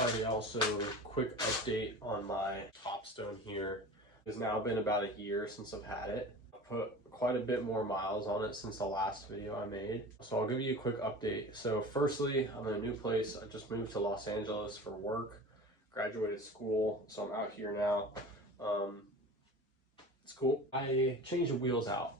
Alrighty, also quick update on my Topstone here. It's now been about a year since I've had it. I put quite a bit more miles on it since the last video I made. So I'll give you a quick update. So firstly, I'm in a new place. I just moved to Los Angeles for work, graduated school, so I'm out here now. It's cool. I changed the wheels out.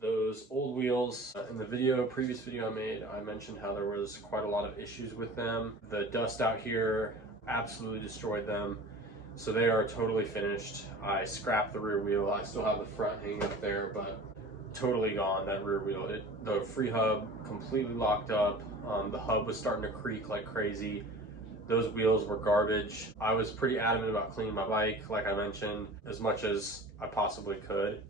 Those old wheels, in the previous video I made, I mentioned how there was quite a lot of issues with them. The dust out here absolutely destroyed them. So they are totally finished. I scrapped the rear wheel. I still have the front hanging up there, but totally gone, that rear wheel. The free hub completely locked up. The hub was starting to creak like crazy. Those wheels were garbage. I was pretty adamant about cleaning my bike, like I mentioned, as much as I possibly could.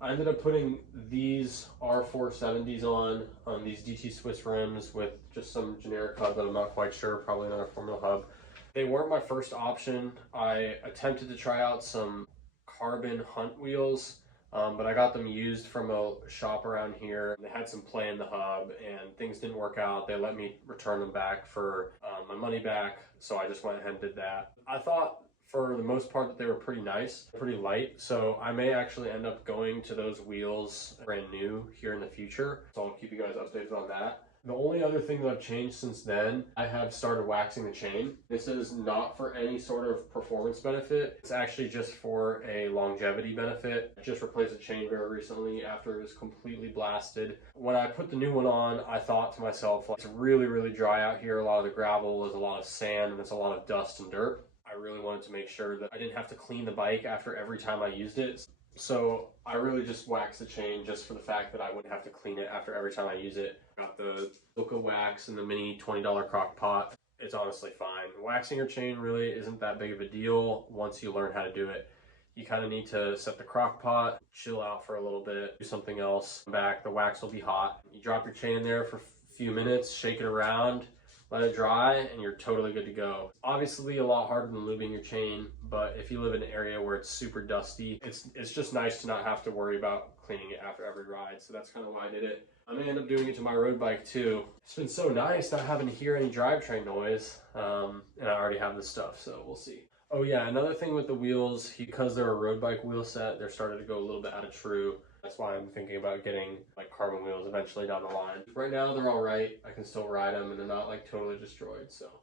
I ended up putting these R470s on these DT Swiss rims with just some generic hub that I'm not quite sure, probably another Formula hub. They weren't my first option. I attempted to try out some carbon Hunt wheels, but I got them used from a shop around here. They had some play in the hub and things didn't work out. They let me return them back for my money back, so I just went ahead and did that. I thought for the most part that they were pretty nice, pretty light, so I may actually end up going to those wheels brand new here in the future, so I'll keep you guys updated on that. The only other thing that I've changed since then, I have started waxing the chain. This is not for any sort of performance benefit. It's actually just for a longevity benefit. I just replaced the chain very recently after it was completely blasted. When I put the new one on, I thought to myself, like, it's really, really dry out here. A lot of the gravel is a lot of sand and it's a lot of dust and dirt. I really wanted to make sure that I didn't have to clean the bike after every time I used it. So I really just waxed the chain just for the fact that I wouldn't have to clean it after every time I use it. Got the Silica wax in the mini $20 crock pot. It's honestly fine. Waxing your chain really isn't that big of a deal once you learn how to do it. You kind of need to set the crock pot, chill out for a little bit, do something else, come back, the wax will be hot. You drop your chain in there for a few minutes, shake it around, let it dry, and you're totally good to go. Obviously a lot harder than lubing your chain, but if you live in an area where it's super dusty, it's just nice to not have to worry about cleaning it after every ride. So that's kind of why I did it. I may end up doing it to my road bike too. It's been so nice not having to hear any drivetrain noise, and I already have this stuff, so we'll see. Oh yeah, another thing with the wheels, because they're a road bike wheel set, they're starting to go a little bit out of true. That's why I'm thinking about getting like carbon wheels eventually down the line. Right now they're all right. I can still ride them and they're not like totally destroyed. So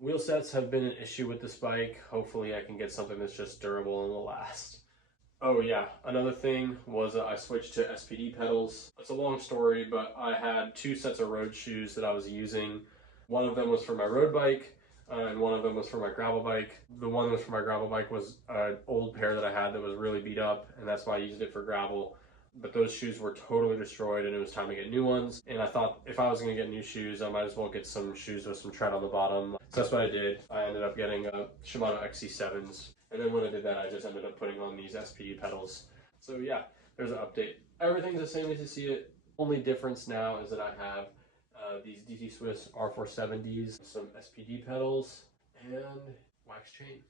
wheel sets have been an issue with this bike. Hopefully I can get something that's just durable and will last. Oh yeah, another thing was I switched to SPD pedals. It's a long story, but I had two sets of road shoes that I was using. One of them was for my road bike, and one of them was for my gravel bike. The one that was for my gravel bike was an old pair that I had that was really beat up, and that's why I used it for gravel. But those shoes were totally destroyed and it was time to get new ones. And I thought if I was gonna get new shoes, I might as well get some shoes with some tread on the bottom. So that's what I did. I ended up getting Shimano XC7s. And then when I did that, I just ended up putting on these SPD pedals. So yeah, there's an update. Everything's the same as you see it. Only difference now is that I have these DT Swiss R470s, some SPD pedals, and wax chain.